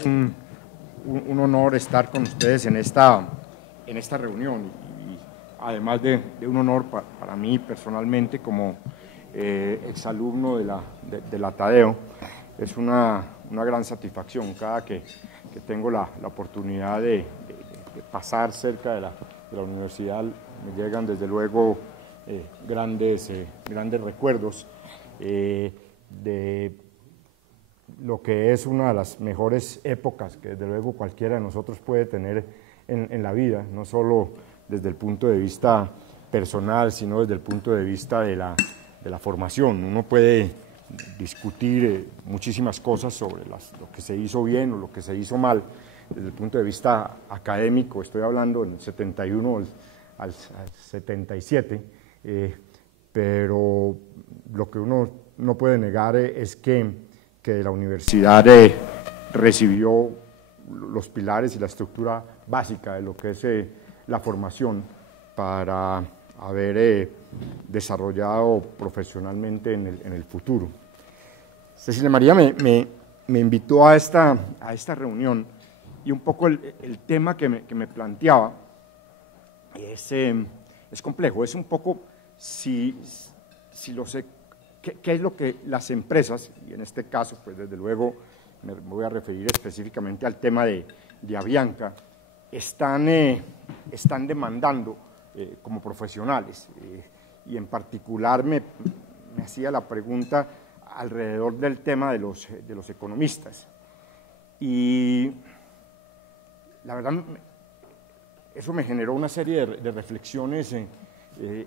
es un honor estar con ustedes en esta reunión y además de un honor para mí personalmente como exalumno de la Tadeo. Es una gran satisfacción cada que tengo la oportunidad de pasar cerca de la universidad. Me llegan desde luego grandes recuerdos de lo que es una de las mejores épocas que desde luego cualquiera de nosotros puede tener en la vida, no solo desde el punto de vista personal, sino desde el punto de vista de la formación. Uno puede discutir muchísimas cosas sobre lo que se hizo bien o lo que se hizo mal desde el punto de vista académico. Estoy hablando del 71 al 77, pero lo que uno no puede negar es que la universidad recibió los pilares y la estructura básica de lo que es la formación para haber desarrollado profesionalmente en el futuro. Cecilia María me invitó a esta reunión y un poco el tema que me planteaba es complejo, es un poco qué es lo que las empresas, y en este caso pues desde luego me voy a referir específicamente al tema de Avianca, están demandando como profesionales, y en particular me hacía la pregunta alrededor del tema de los economistas. Y la verdad, eso me generó una serie de reflexiones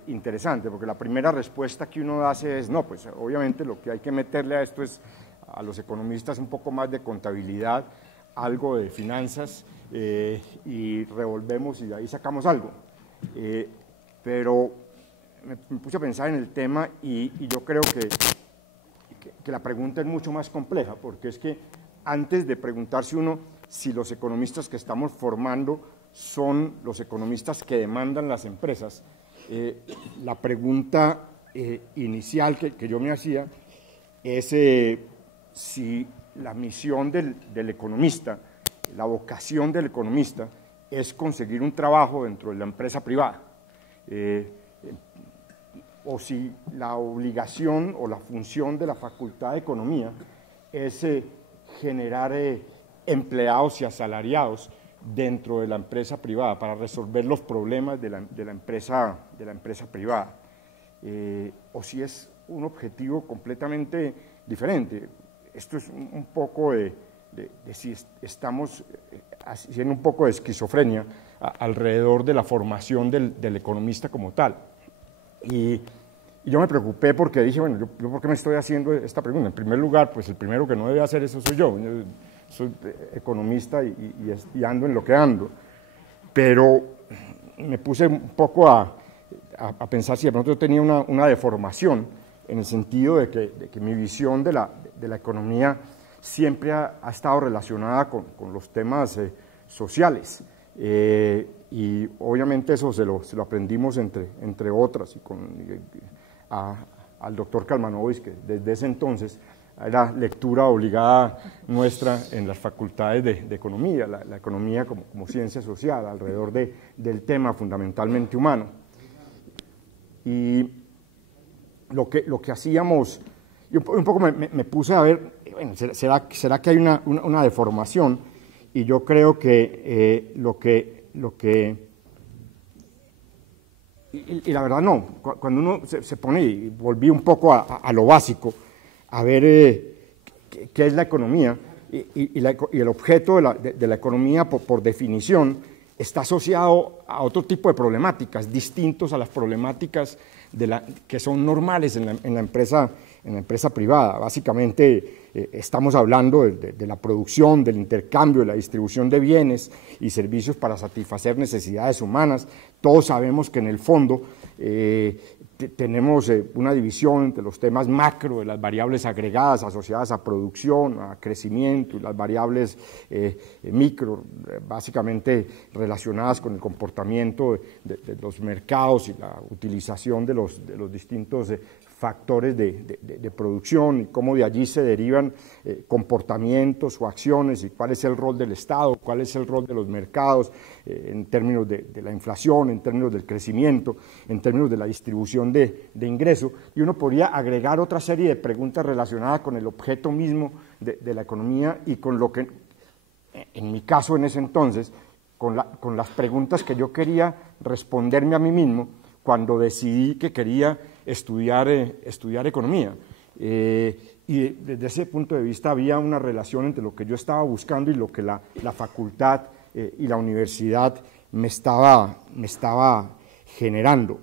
interesantes, porque la primera respuesta que uno hace es, no, pues obviamente lo que hay que meterle a esto es a los economistas un poco más de contabilidad, algo de finanzas, y revolvemos y de ahí sacamos algo. Pero me puse a pensar en el tema y yo creo que la pregunta es mucho más compleja, porque es que antes de preguntarse uno si los economistas que estamos formando son los economistas que demandan las empresas, la pregunta inicial que yo me hacía es si la misión del economista, la vocación del economista es conseguir un trabajo dentro de la empresa privada, o si la obligación o la función de la Facultad de Economía es generar empleados y asalariados dentro de la empresa privada para resolver los problemas de la empresa privada, o si es un objetivo completamente diferente. Esto es un poco de si estamos haciendo un poco de esquizofrenia alrededor de la formación del economista como tal. Y yo me preocupé porque dije, bueno, ¿yo por qué me estoy haciendo esta pregunta? En primer lugar, pues el primero que no debe hacer eso soy yo. Yo soy economista y ando en lo que ando. Pero me puse un poco a pensar si de pronto yo tenía una deformación, en el sentido de que mi visión de la economía siempre ha estado relacionada con los temas sociales. Y obviamente eso se lo aprendimos entre otras, y al doctor Kalmanovich, que desde ese entonces era lectura obligada nuestra en las facultades de economía, la economía como ciencia social, alrededor del tema fundamentalmente humano. Y lo que hacíamos, y un poco me puse a ver, bueno, ¿será que hay una deformación? Y yo creo que y la verdad no, cuando uno se pone, y volví un poco a lo básico, a ver qué es la economía, y el objeto de la economía por definición está asociado a otro tipo de problemáticas, distintos a las problemáticas que son normales en la empresa privada. Básicamente estamos hablando de la producción, del intercambio, de la distribución de bienes y servicios para satisfacer necesidades humanas. Todos sabemos que en el fondo tenemos una división entre los temas macro, de las variables agregadas asociadas a producción, a crecimiento, y las variables micro, básicamente relacionadas con el comportamiento de los mercados y la utilización de los distintos factores de producción y cómo de allí se derivan comportamientos o acciones y cuál es el rol del Estado, cuál es el rol de los mercados en términos de la inflación, en términos del crecimiento, en términos de la distribución de ingresos, y uno podría agregar otra serie de preguntas relacionadas con el objeto mismo de la economía y con lo que, en mi caso en ese entonces, con las preguntas que yo quería responderme a mí mismo cuando decidí que quería estudiar economía. Y desde ese punto de vista había una relación entre lo que yo estaba buscando y lo que la facultad y la universidad me estaba generando.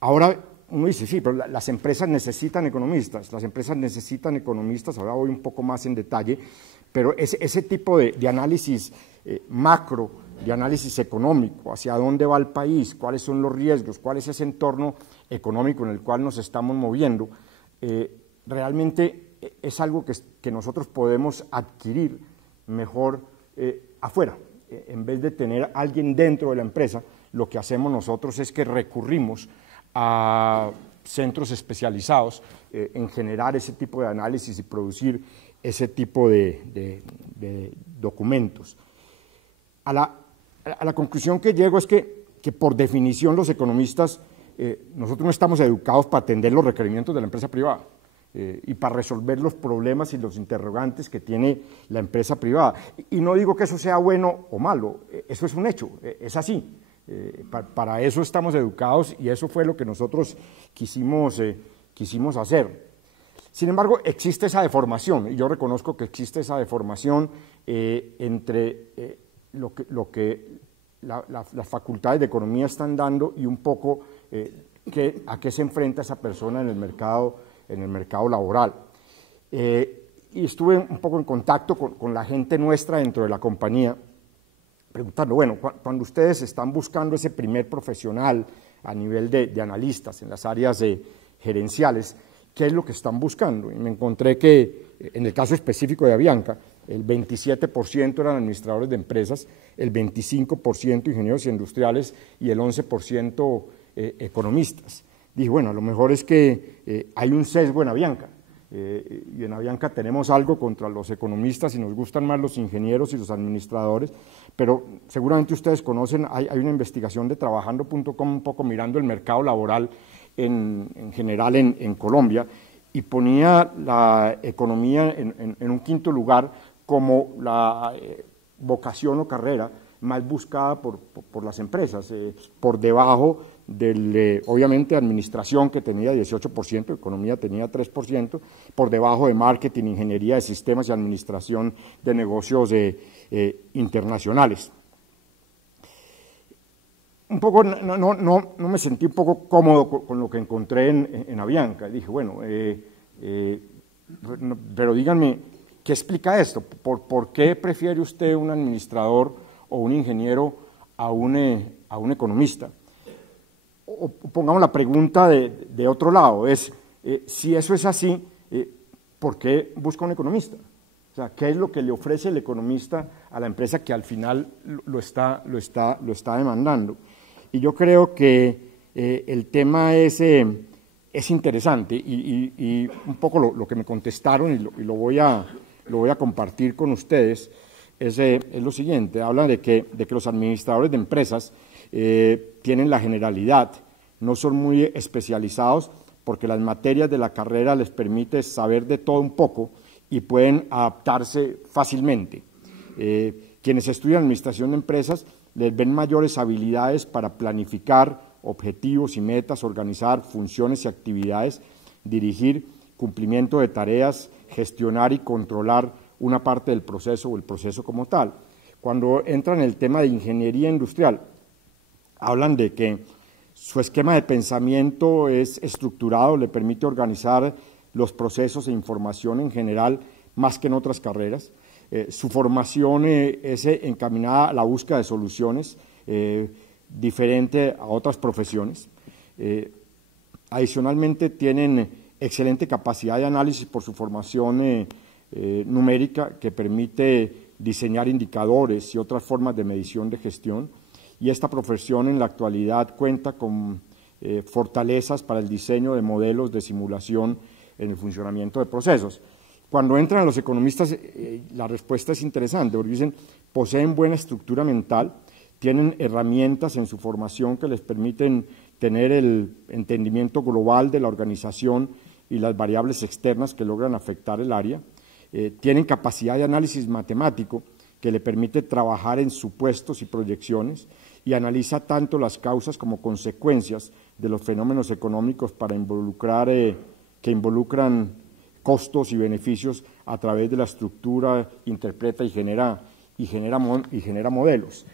Ahora uno dice, sí, pero las empresas necesitan economistas, ahora voy un poco más en detalle, pero ese tipo de análisis macro, de análisis económico, hacia dónde va el país, cuáles son los riesgos, cuál es ese entorno económico en el cual nos estamos moviendo, realmente es algo que nosotros podemos adquirir mejor afuera. En vez de tener a alguien dentro de la empresa, lo que hacemos nosotros es que recurrimos a centros especializados en generar ese tipo de análisis y producir ese tipo de documentos. A la conclusión que llego es que por definición los economistas, nosotros no estamos educados para atender los requerimientos de la empresa privada y para resolver los problemas y los interrogantes que tiene la empresa privada. Y no digo que eso sea bueno o malo, eso es un hecho, es así. Para eso estamos educados y eso fue lo que nosotros quisimos hacer. Sin embargo, existe esa deformación, y yo reconozco que existe esa deformación entre lo que las facultades de economía están dando y un poco a qué se enfrenta esa persona en el mercado laboral. Y estuve un poco en contacto con la gente nuestra dentro de la compañía, preguntando, bueno, cuando ustedes están buscando ese primer profesional a nivel de analistas en las áreas gerenciales, ¿qué es lo que están buscando? Y me encontré que, en el caso específico de Avianca, el 27% eran administradores de empresas, el 25% ingenieros industriales y el 11% economistas. Dije, bueno, a lo mejor es que hay un sesgo en Avianca, y en Avianca tenemos algo contra los economistas y nos gustan más los ingenieros y los administradores, pero seguramente ustedes conocen, hay una investigación de Trabajando.com un poco mirando el mercado laboral en general en Colombia, y ponía la economía en un quinto lugar como la vocación o carrera más buscada por las empresas, por debajo del, obviamente, administración, que tenía 18%, economía tenía 3%, por debajo de marketing, ingeniería de sistemas y administración de negocios internacionales. Un poco, no me sentí un poco cómodo con lo que encontré en Avianca. Dije, bueno, pero díganme, ¿qué explica esto? ¿Por qué prefiere usted un administrador o un ingeniero a un economista? O pongamos la pregunta de otro lado, si eso es así, ¿por qué busca un economista? O sea, ¿qué es lo que le ofrece el economista a la empresa que al final lo está demandando? Y yo creo que el tema es interesante y un poco lo que me contestaron y lo voy a compartir con ustedes es lo siguiente. Hablan de que los administradores de empresas tienen la generalidad, no son muy especializados porque las materias de la carrera les permite saber de todo un poco y pueden adaptarse fácilmente. Quienes estudian administración de empresas les ven mayores habilidades para planificar objetivos y metas, organizar funciones y actividades, dirigir cumplimiento de tareas, gestionar y controlar una parte del proceso o el proceso como tal. Cuando entran en el tema de ingeniería industrial, hablan de que su esquema de pensamiento es estructurado, le permite organizar los procesos e información en general más que en otras carreras. Su formación es encaminada a la búsqueda de soluciones, diferente a otras profesiones. Adicionalmente tienen excelente capacidad de análisis por su formación numérica que permite diseñar indicadores y otras formas de medición de gestión, y esta profesión en la actualidad cuenta con fortalezas para el diseño de modelos de simulación en el funcionamiento de procesos. Cuando entran los economistas, la respuesta es interesante, porque dicen, poseen buena estructura mental, tienen herramientas en su formación que les permiten tener el entendimiento global de la organización y las variables externas que logran afectar el área, tienen capacidad de análisis matemático que le permite trabajar en supuestos y proyecciones y analiza tanto las causas como consecuencias de los fenómenos económicos para que involucran costos y beneficios a través de la estructura, interpreta y genera modelos.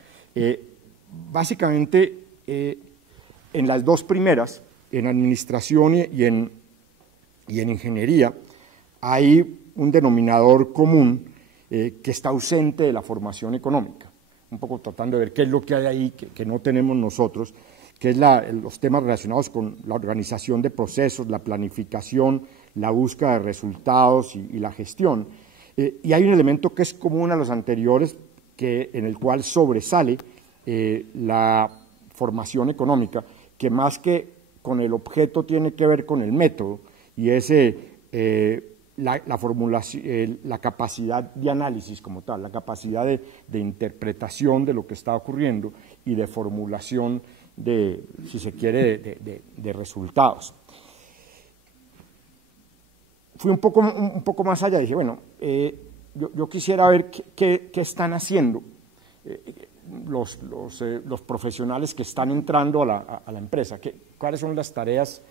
Básicamente, en las dos primeras, en administración y en ingeniería, hay un denominador común que está ausente de la formación económica, un poco tratando de ver qué es lo que hay ahí que no tenemos nosotros, que es los temas relacionados con la organización de procesos, la planificación, la búsqueda de resultados y la gestión. Y hay un elemento que es común a los anteriores, en el cual sobresale la formación económica, que más que con el objeto tiene que ver con el método, y es la capacidad de análisis como tal, la capacidad de interpretación de lo que está ocurriendo y de formulación si se quiere, de resultados. Fui un poco más allá, dije, bueno, yo quisiera ver qué están haciendo los profesionales que están entrando a la empresa, cuáles son las tareas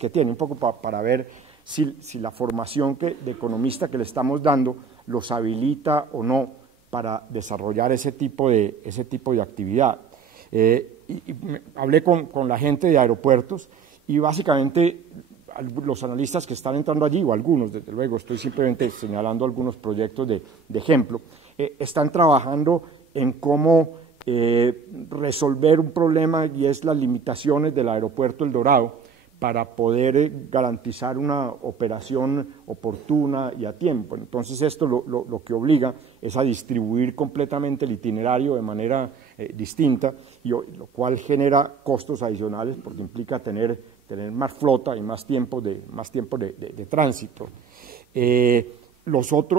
que tienen, un poco para ver si la formación de economista que le estamos dando los habilita o no para desarrollar ese tipo de actividad. Hablé con la gente de aeropuertos y básicamente los analistas que están entrando allí, o algunos, desde luego, estoy simplemente señalando algunos proyectos de ejemplo, están trabajando en cómo resolver un problema, y es las limitaciones del aeropuerto El Dorado para poder garantizar una operación oportuna y a tiempo. Entonces esto lo que obliga es a distribuir completamente el itinerario de manera distinta, lo cual genera costos adicionales porque implica tener más flota y más tiempo de tránsito.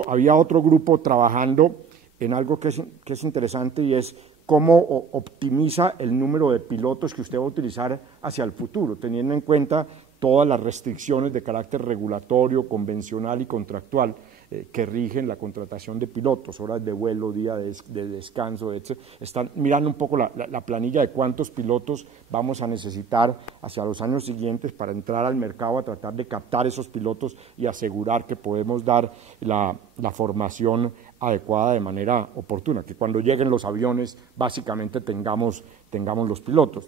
Había otro grupo trabajando en algo que es interesante, y es cómo optimiza el número de pilotos que usted va a utilizar hacia el futuro, teniendo en cuenta todas las restricciones de carácter regulatorio, convencional y contractual que rigen la contratación de pilotos, horas de vuelo, día de descanso, etc. Están mirando un poco la planilla de cuántos pilotos vamos a necesitar hacia los años siguientes para entrar al mercado a tratar de captar esos pilotos y asegurar que podemos dar la formación adecuada de manera oportuna, que cuando lleguen los aviones básicamente tengamos los pilotos.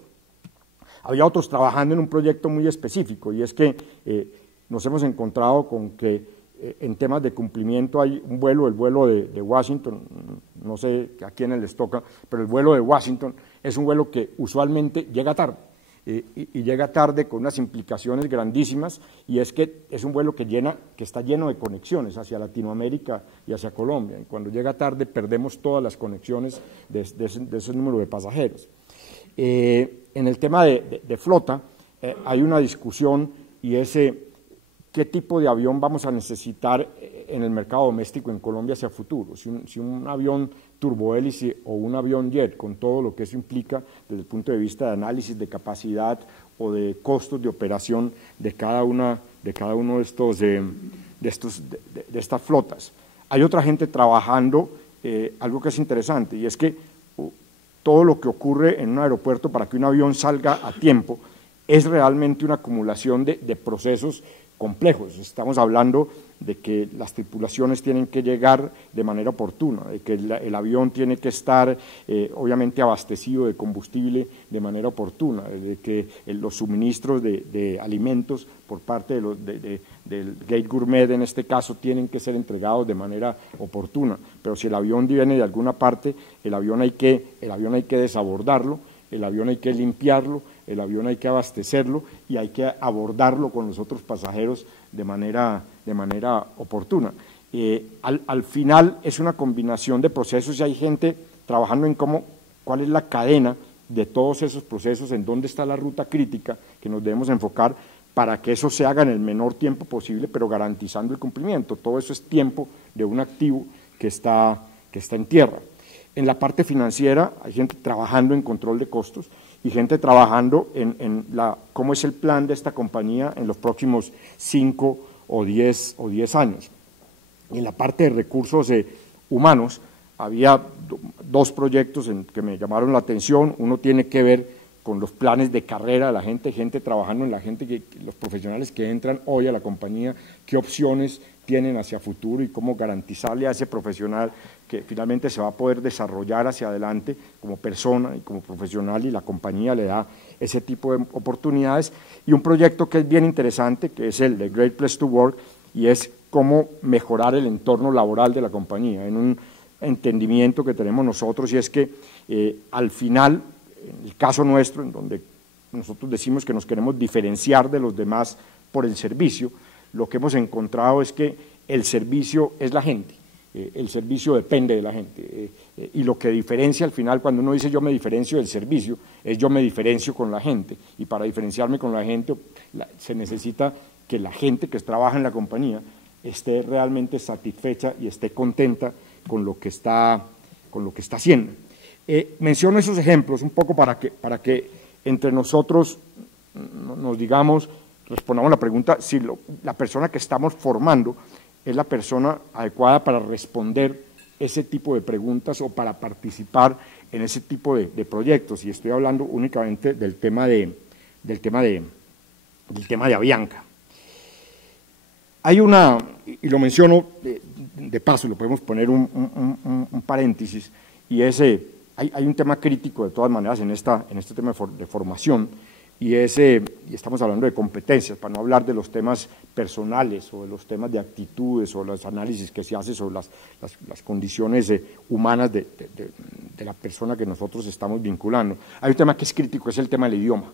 Había otros trabajando en un proyecto muy específico, y es que nos hemos encontrado con que en temas de cumplimiento hay el vuelo de Washington, no sé a quiénes les toca, pero el vuelo de Washington es un vuelo que usualmente llega tarde, y llega tarde con unas implicaciones grandísimas, y es que es un vuelo que está lleno de conexiones hacia Latinoamérica y hacia Colombia, y cuando llega tarde perdemos todas las conexiones de ese número de pasajeros. En el tema de flota hay una discusión, y es qué tipo de avión vamos a necesitar en el mercado doméstico en Colombia hacia futuro, si un avión turbohélice o un avión jet, con todo lo que eso implica desde el punto de vista de análisis de capacidad o de costos de operación de cada uno de estas flotas. Hay otra gente trabajando algo que es interesante, y es que todo lo que ocurre en un aeropuerto para que un avión salga a tiempo es realmente una acumulación de procesos complejos. Estamos hablando de que las tripulaciones tienen que llegar de manera oportuna, de que el avión tiene que estar obviamente abastecido de combustible de manera oportuna, de que los suministros de alimentos por parte del Gate Gourmet en este caso tienen que ser entregados de manera oportuna, pero si el avión viene de alguna parte, el avión hay que desabordarlo, el avión hay que limpiarlo, el avión hay que abastecerlo y hay que abordarlo con los otros pasajeros de manera oportuna. Al final es una combinación de procesos, y hay gente trabajando en cuál es la cadena de todos esos procesos, en dónde está la ruta crítica que nos debemos enfocar para que eso se haga en el menor tiempo posible, pero garantizando el cumplimiento. Todo eso es tiempo de un activo que está en tierra. En la parte financiera hay gente trabajando en control de costos y gente trabajando en cómo es el plan de esta compañía en los próximos 5 o 10 años. En la parte de recursos humanos había dos proyectos que me llamaron la atención. Uno tiene que ver con los planes de carrera de la gente trabajando en los profesionales que entran hoy a la compañía, qué opciones tienen hacia futuro y cómo garantizarle a ese profesional que finalmente se va a poder desarrollar hacia adelante como persona y como profesional, y la compañía le da ese tipo de oportunidades. Y un proyecto que es bien interesante, que es el de Great Place to Work, y es cómo mejorar el entorno laboral de la compañía, en un entendimiento que tenemos nosotros, y es que al final, en el caso nuestro, en donde nosotros decimos que nos queremos diferenciar de los demás por el servicio, lo que hemos encontrado es que el servicio es la gente, el servicio depende de la gente, y lo que diferencia al final, cuando uno dice yo me diferencio del servicio, es yo me diferencio con la gente, y para diferenciarme con la gente se necesita que la gente que trabaja en la compañía esté realmente satisfecha y esté contenta con lo que está haciendo. Menciono esos ejemplos un poco para que entre nosotros nos digamos, respondamos la pregunta si la persona que estamos formando es la persona adecuada para responder ese tipo de preguntas o para participar en ese tipo de proyectos, y estoy hablando únicamente del tema de Avianca. Hay y lo menciono de paso, lo podemos poner un paréntesis, y hay un tema crítico de todas maneras en este tema de formación, y estamos hablando de competencias, para no hablar de los temas personales o de los temas de actitudes o los análisis que se hace sobre las condiciones humanas de la persona que nosotros estamos vinculando. Hay un tema que es crítico, es el tema del idioma.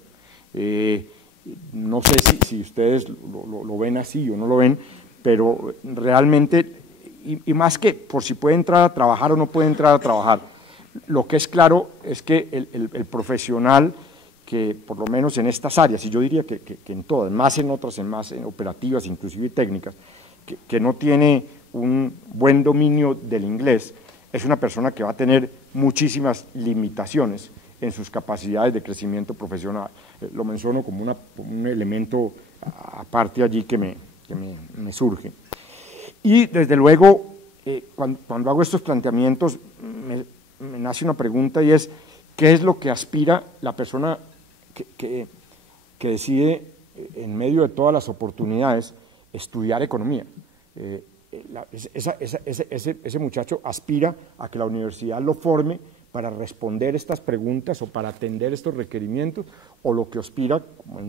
No sé si ustedes lo ven así o no lo ven, pero realmente, y más que por si puede entrar a trabajar o no puede entrar a trabajar, lo que es claro es que el profesional que, por lo menos en estas áreas, y yo diría que en todas, más en otras, más en operativas, inclusive técnicas, que no tiene un buen dominio del inglés, es una persona que va a tener muchísimas limitaciones en sus capacidades de crecimiento profesional. Lo menciono como un elemento aparte allí que me surge. Y desde luego, cuando hago estos planteamientos, me nace una pregunta, y es, ¿qué es lo que aspira la persona que decide, en medio de todas las oportunidades, estudiar economía? Ese muchacho aspira a que la universidad lo forme para responder estas preguntas o para atender estos requerimientos, o lo que aspira, como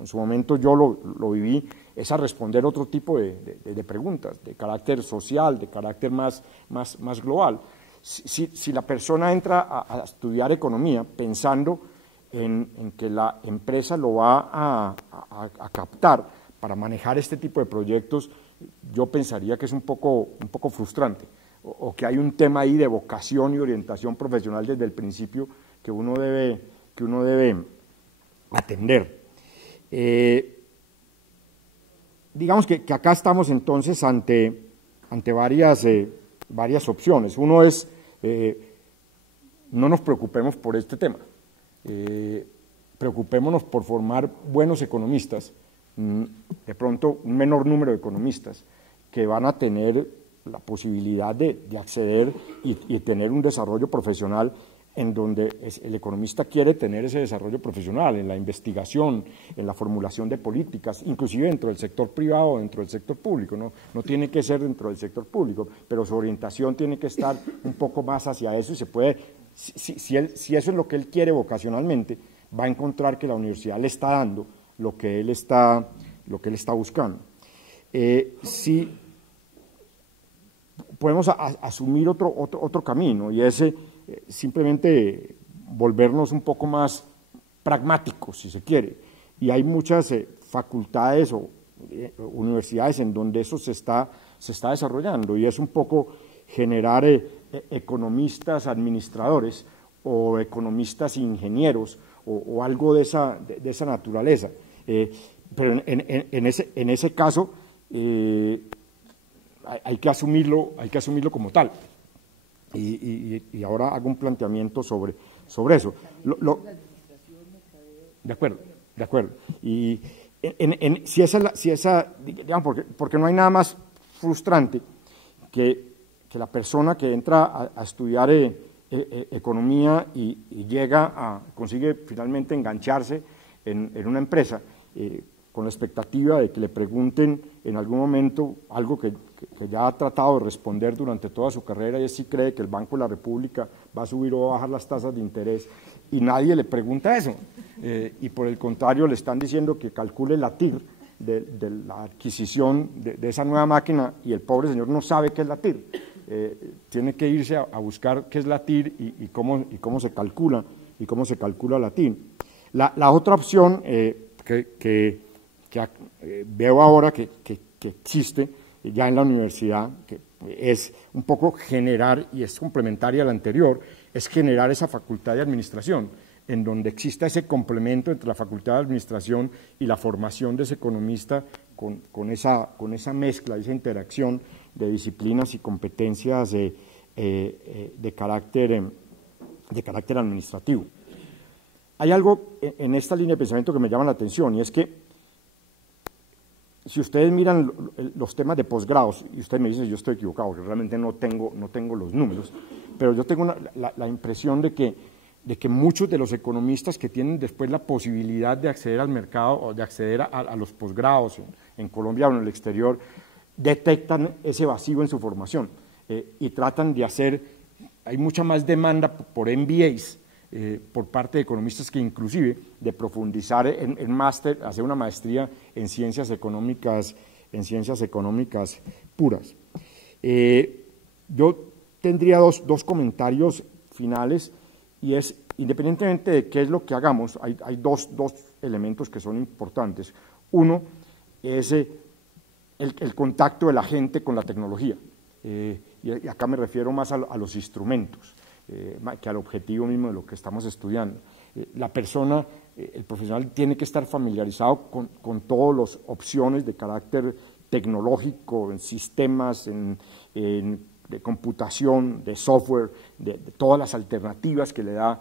en su momento yo lo viví, es a responder otro tipo de preguntas, de carácter social, de carácter más global. Si la persona entra a estudiar economía pensando en que la empresa lo va a captar para manejar este tipo de proyectos, yo pensaría que es un poco frustrante, o que hay un tema ahí de vocación y orientación profesional desde el principio que uno debe atender. Digamos que acá estamos entonces ante varias opciones. Uno es, no nos preocupemos por este tema, preocupémonos por formar buenos economistas, de pronto un menor número de economistas que van a tener la posibilidad de acceder y tener un desarrollo profesional en donde el economista quiere tener ese desarrollo profesional, en la investigación, en la formulación de políticas, inclusive dentro del sector privado o dentro del sector público, no tiene que ser dentro del sector público, pero su orientación tiene que estar un poco más hacia eso, y se puede, si eso es lo que él quiere vocacionalmente, va a encontrar que la universidad le está dando lo que él está buscando. Si podemos asumir otro camino, y es simplemente volvernos un poco más pragmáticos, si se quiere, y hay muchas facultades o universidades en donde eso se está desarrollando, y es un poco generar economistas, administradores, o economistas ingenieros o algo de esa naturaleza. Pero en ese caso hay que asumirlo como tal. Y ahora hago un planteamiento sobre eso. De acuerdo. Y si esa digamos, porque no hay nada más frustrante que la persona que entra a estudiar economía y consigue finalmente engancharse en una empresa con la expectativa de que le pregunten en algún momento algo que ya ha tratado de responder durante toda su carrera, y es si cree que el Banco de la República va a subir o va a bajar las tasas de interés, y nadie le pregunta eso, y por el contrario le están diciendo que calcule la TIR de la adquisición de esa nueva máquina, y el pobre señor no sabe qué es la TIR. Tiene que irse a buscar qué es la TIR y cómo se calcula la TIR. La otra opción que veo ahora que existe ya en la universidad, que es un poco generar, y es complementaria a la anterior, es generar esa facultad de administración, en donde exista ese complemento entre la facultad de administración y la formación de ese economista con esa mezcla, esa interacción de disciplinas y competencias de carácter administrativo. Hay algo en esta línea de pensamiento que me llama la atención, y es que si ustedes miran los temas de posgrados, y ustedes me dicen yo estoy equivocado, que realmente no tengo los números, pero yo tengo la impresión de que muchos de los economistas que tienen después la posibilidad de acceder al mercado o de acceder a los posgrados en Colombia o en el exterior, detectan ese vacío en su formación y tratan de hay mucha más demanda por MBAs, por parte de economistas, que inclusive de profundizar en máster, hacer una maestría en ciencias económicas puras. Yo tendría dos comentarios finales, y es, independientemente de qué es lo que hagamos, hay dos elementos que son importantes. Uno es el contacto de la gente con la tecnología, y acá me refiero más a los instrumentos que al objetivo mismo de lo que estamos estudiando. La persona, el profesional, tiene que estar familiarizado con todas las opciones de carácter tecnológico, en sistemas, de computación, de software, de todas las alternativas que le da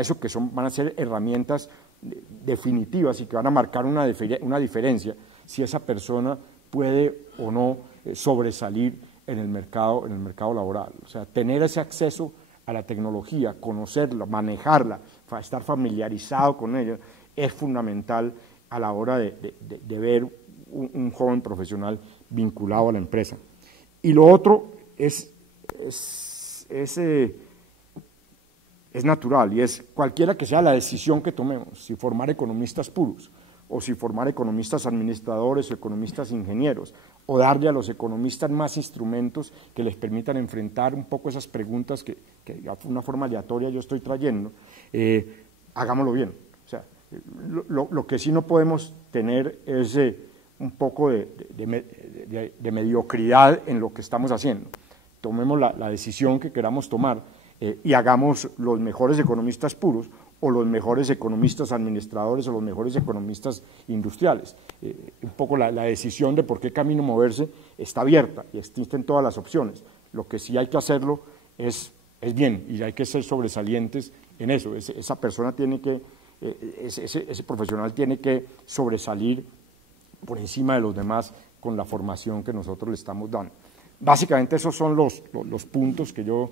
eso, que van a ser herramientas definitivas y que van a marcar una diferencia si esa persona puede o no sobresalir en el mercado laboral. O sea, tener ese acceso a la tecnología, conocerla, manejarla, estar familiarizado con ella, es fundamental a la hora de ver un joven profesional vinculado a la empresa. Y lo otro es natural, y es cualquiera que sea la decisión que tomemos, si formar economistas puros, o si formar economistas administradores o economistas ingenieros, o darle a los economistas más instrumentos que les permitan enfrentar un poco esas preguntas que de una forma aleatoria yo estoy trayendo, hagámoslo bien. O sea, lo que sí no podemos tener es un poco de mediocridad en lo que estamos haciendo. Tomemos la decisión que queramos tomar y hagamos los mejores economistas puros, o los mejores economistas administradores, o los mejores economistas industriales. Un poco la decisión de por qué camino moverse está abierta y existen todas las opciones. Lo que sí hay que hacerlo es bien, y hay que ser sobresalientes en eso. Esa persona tiene que, ese profesional tiene que sobresalir por encima de los demás con la formación que nosotros le estamos dando. Básicamente esos son los puntos que yo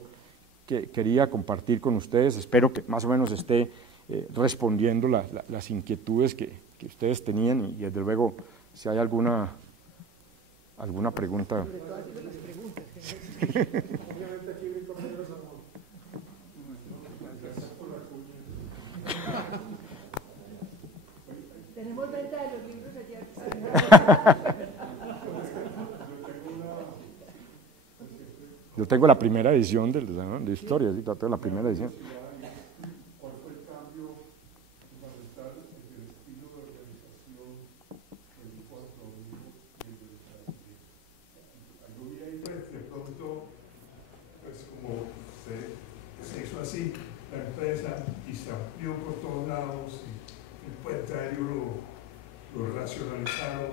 quería compartir con ustedes. Espero que más o menos esté respondiendo las inquietudes que ustedes tenían, y desde luego si hay alguna pregunta. Tenemos venta de los libros allá. Yo tengo la primera edición de historia, ¿sí? Tengo la primera edición. ¿Cuál fue el cambio fundamental entre el estilo de organización del grupo astronómico y el de los Estados Unidos? Yo vi ahí, pues, de pronto, pues como se hizo así, la empresa y se amplió por todos lados, y el puente aéreo lo racionalizaron,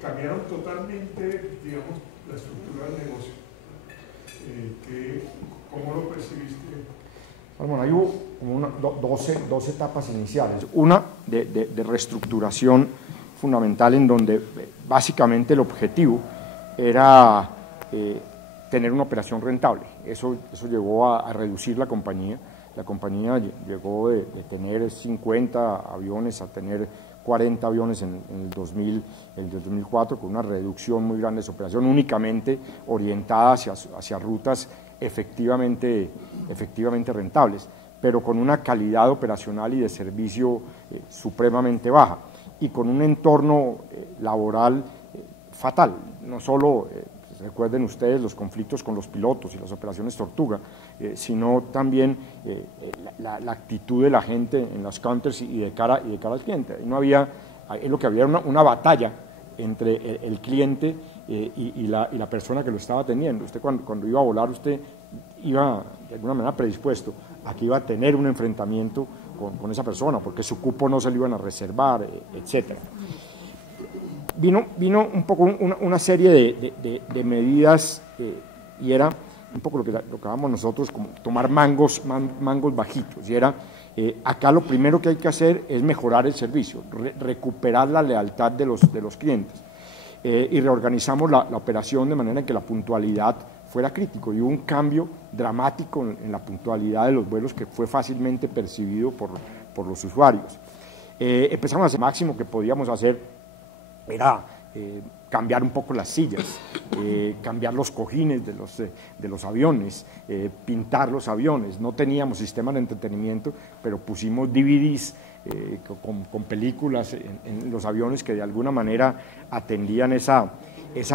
cambiaron totalmente, digamos, la estructura del negocio. ¿Cómo lo percibiste? Bueno, ahí hubo como 12 etapas iniciales. Una de reestructuración fundamental en donde básicamente el objetivo era tener una operación rentable. Eso llegó a reducir la compañía. La compañía llegó de tener 50 aviones a tener 40 aviones en el 2004, con una reducción muy grande de su operación, únicamente orientada hacia rutas efectivamente rentables, pero con una calidad operacional y de servicio supremamente baja y con un entorno laboral fatal. No solo, recuerden ustedes, los conflictos con los pilotos y las operaciones Tortuga, sino también la actitud de la gente en las counters y de cara al cliente. No había, lo que había era una batalla entre el cliente y la persona que lo estaba atendiendo. Usted cuando iba a volar, usted iba de alguna manera predispuesto a que iba a tener un enfrentamiento con esa persona, porque su cupo no se lo iban a reservar, etcétera. Vino un poco una serie de medidas y era un poco lo que llamamos nosotros como tomar mangos bajitos, y era acá lo primero que hay que hacer es mejorar el servicio, recuperar la lealtad de los clientes, y reorganizamos la operación de manera que la puntualidad fuera crítico, y hubo un cambio dramático en la puntualidad de los vuelos que fue fácilmente percibido por los usuarios. Empezamos a hacer lo máximo que podíamos hacer era cambiar un poco las sillas, cambiar los cojines de los aviones, pintar los aviones. No teníamos sistema de entretenimiento, pero pusimos DVDs con películas en los aviones que de alguna manera atendían esa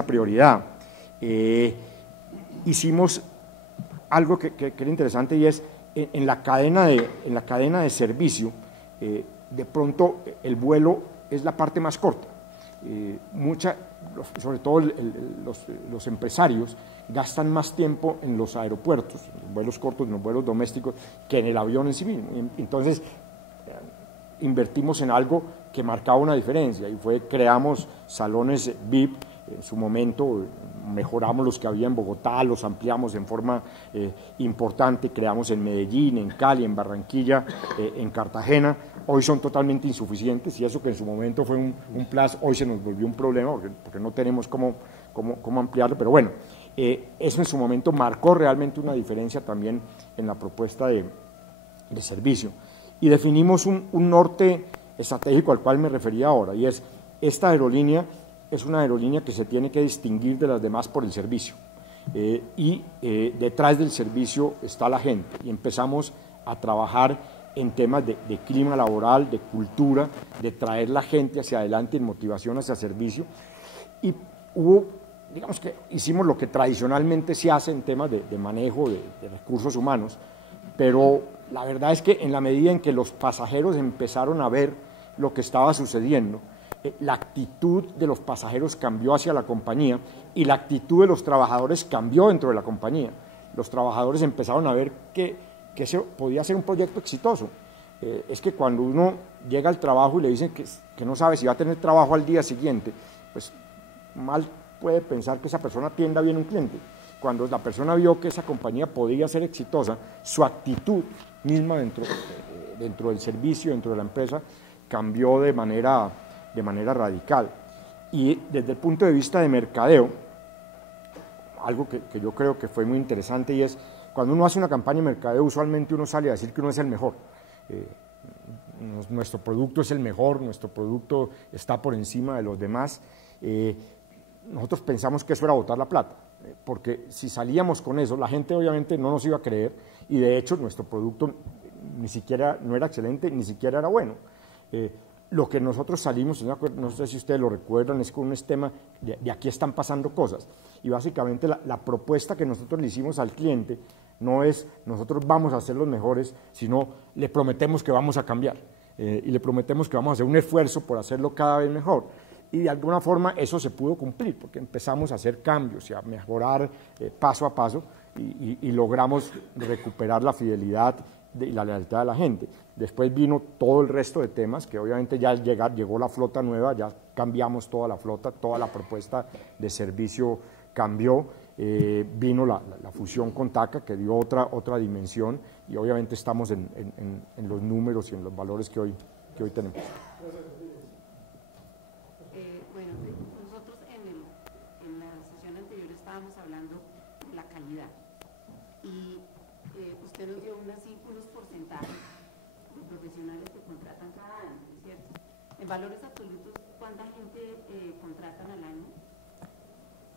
prioridad. Hicimos algo que era interesante, y es en la cadena de servicio, de pronto el vuelo es la parte más corta. Sobre todo los empresarios gastan más tiempo en los aeropuertos, en los vuelos cortos, en los vuelos domésticos, que en el avión en sí mismo. Entonces invertimos en algo que marcaba una diferencia, y creamos salones VIP. En su momento mejoramos los que había en Bogotá, los ampliamos en forma importante, creamos en Medellín, en Cali, en Barranquilla, en Cartagena. Hoy son totalmente insuficientes, y eso que en su momento fue un plus, hoy se nos volvió un problema porque no tenemos cómo ampliarlo, pero bueno, eso en su momento marcó realmente una diferencia también en la propuesta de servicio. Y definimos un norte estratégico al cual me refería ahora, y es: esta aerolínea es una aerolínea que se tiene que distinguir de las demás por el servicio, y detrás del servicio está la gente, y empezamos a trabajar en temas de clima laboral, de cultura, de traer la gente hacia adelante, en motivación hacia servicio, y digamos que hicimos lo que tradicionalmente se hace en temas de manejo de recursos humanos, pero la verdad es que en la medida en que los pasajeros empezaron a ver lo que estaba sucediendo, la actitud de los pasajeros cambió hacia la compañía, y la actitud de los trabajadores cambió dentro de la compañía. Los trabajadores empezaron a ver que ese podía ser un proyecto exitoso. Es que cuando uno llega al trabajo y le dicen que no sabe si va a tener trabajo al día siguiente, pues mal puede pensar que esa persona atienda bien a un cliente. Cuando la persona vio que esa compañía podía ser exitosa, su actitud misma dentro del servicio, dentro de la empresa, cambió de manera radical. Y desde el punto de vista de mercadeo, algo que yo creo que fue muy interesante, y es: cuando uno hace una campaña de mercadeo, usualmente uno sale a decir que uno es el mejor. Nuestro producto es el mejor, nuestro producto está por encima de los demás. Nosotros pensamos que eso era botar la plata, porque si salíamos con eso, la gente obviamente no nos iba a creer, y de hecho nuestro producto ni siquiera no era excelente, ni siquiera era bueno. Lo que nosotros salimos, no sé si ustedes lo recuerdan, es con un tema de aquí están pasando cosas, y básicamente la propuesta que nosotros le hicimos al cliente no es: nosotros vamos a ser los mejores, sino le prometemos que vamos a cambiar, y le prometemos que vamos a hacer un esfuerzo por hacerlo cada vez mejor. y de alguna forma eso se pudo cumplir, porque empezamos a hacer cambios y a mejorar paso a paso y logramos recuperar la fidelidad y la lealtad de la gente. Después vino todo el resto de temas, que obviamente ya al llegar, llegó la flota nueva, ya cambiamos toda la flota, toda la propuesta de servicio cambió, vino la fusión con TACA, que dio otra dimensión, y obviamente estamos en los números y en los valores que hoy tenemos. Bueno, nosotros en la sesión anterior estábamos hablando de la calidad y usted nos dio unos porcentajes de profesionales que contratan cada año, ¿cierto? En valores absolutos, ¿cuánta gente contratan al año?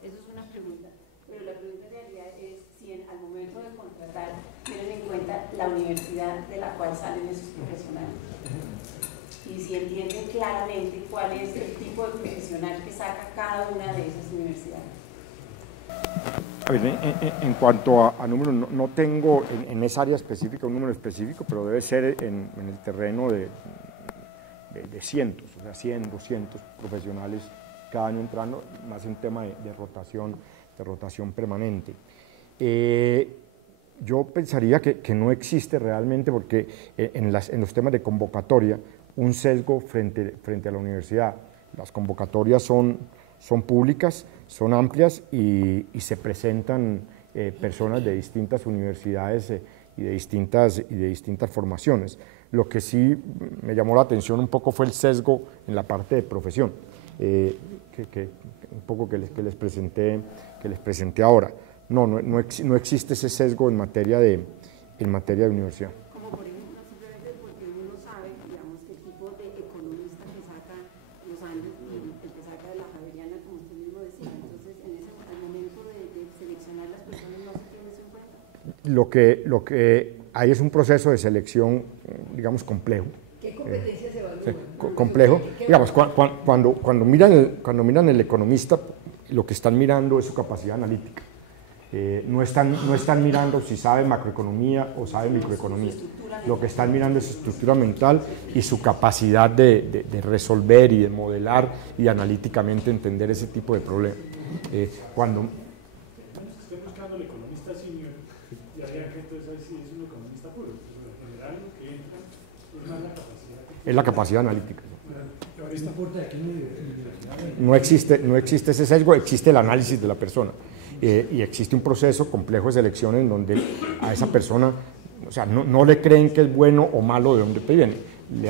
Eso es una pregunta, pero la pregunta en realidad es si al momento de contratar tienen en cuenta la universidad de la cual salen esos profesionales. Y si entienden claramente cuál es el tipo de profesional que saca cada una de esas universidades. A ver, en cuanto a números, no tengo en esa área específica un número específico, pero debe ser en el terreno de cientos, o sea, 100, 200 profesionales cada año entrando, más un tema de rotación permanente. Yo pensaría que no existe realmente, porque en los temas de convocatoria, un sesgo frente a la universidad. Las convocatorias son públicas, son amplias y se presentan personas de distintas universidades y de distintas formaciones. Lo que sí me llamó la atención un poco fue el sesgo en la parte de profesión, un poco que les presenté ahora. No existe ese sesgo en materia de universidad. Como por ejemplo, simplemente porque uno sabe, digamos, qué tipo de economista que saca los Andes y el que saca de la Javeriana, como usted mismo decía. Entonces, al momento de seleccionar las personas, ¿no se tiene eso en cuenta? Lo que hay es un proceso de selección, digamos, complejo. ¿Qué competencias se evalúan? Complejo. Digamos, cuando miran el economista, lo que están mirando es su capacidad analítica. No están mirando si sabe macroeconomía o sabe microeconomía. Lo que están mirando es su estructura mental y su capacidad de resolver y de modelar y analíticamente entender ese tipo de problemas. Cuando estoy buscando el economista senior y había que entonces ahí sí es un economista puro, pero en general lo que entra es más la capacidad. Es la capacidad analítica. ¿No importa de qué universidad? No existe ese sesgo, existe el análisis de la persona. Y existe un proceso complejo de selección en donde a esa persona, o sea, no le creen que es bueno o malo de dónde viene, le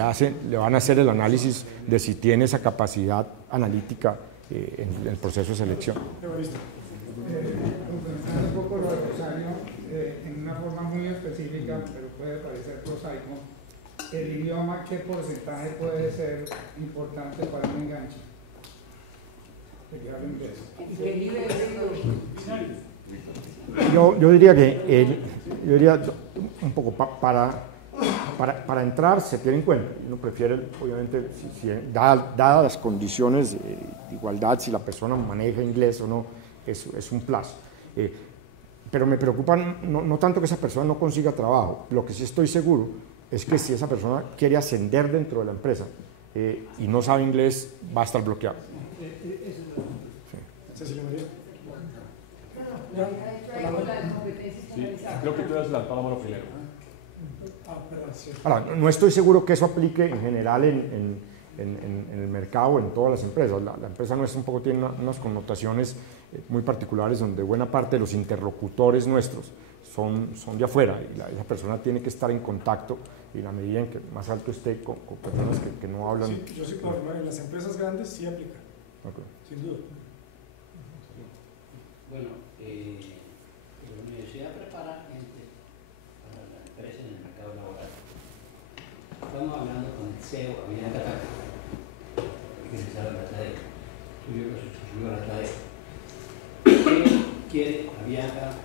van a hacer el análisis de si tiene esa capacidad analítica en el proceso de selección. Complementando un poco lo de Rosario, en una forma muy específica, pero puede parecer prosaico, el idioma, ¿qué porcentaje puede ser importante para un enganche? Yo diría un poco para entrar se tiene en cuenta. Uno prefiere, obviamente, dadas las condiciones de igualdad, si la persona maneja inglés o no, es un plus. Pero me preocupa no tanto que esa persona no consiga trabajo. Lo que sí estoy seguro es que si esa persona quiere ascender dentro de la empresa y no sabe inglés, va a estar bloqueado. Creo que tú eres la palabra primero. Ahora, no estoy seguro que eso aplique en general en el mercado, en todas las empresas. La empresa nuestra un poco tiene unas connotaciones muy particulares donde buena parte de los interlocutores nuestros son de afuera y esa persona tiene que estar en contacto y la medida en que más alto esté con personas que no hablan. Sí, yo sí puedo afirmar, en las empresas grandes sí aplica, Okay. sin duda. Bueno, la universidad prepara gente para la empresa en el mercado laboral. Estamos hablando con el CEO, Avianca TACA, que se sabe la tarea, subió la tarea. ¿Qué quiere Avianca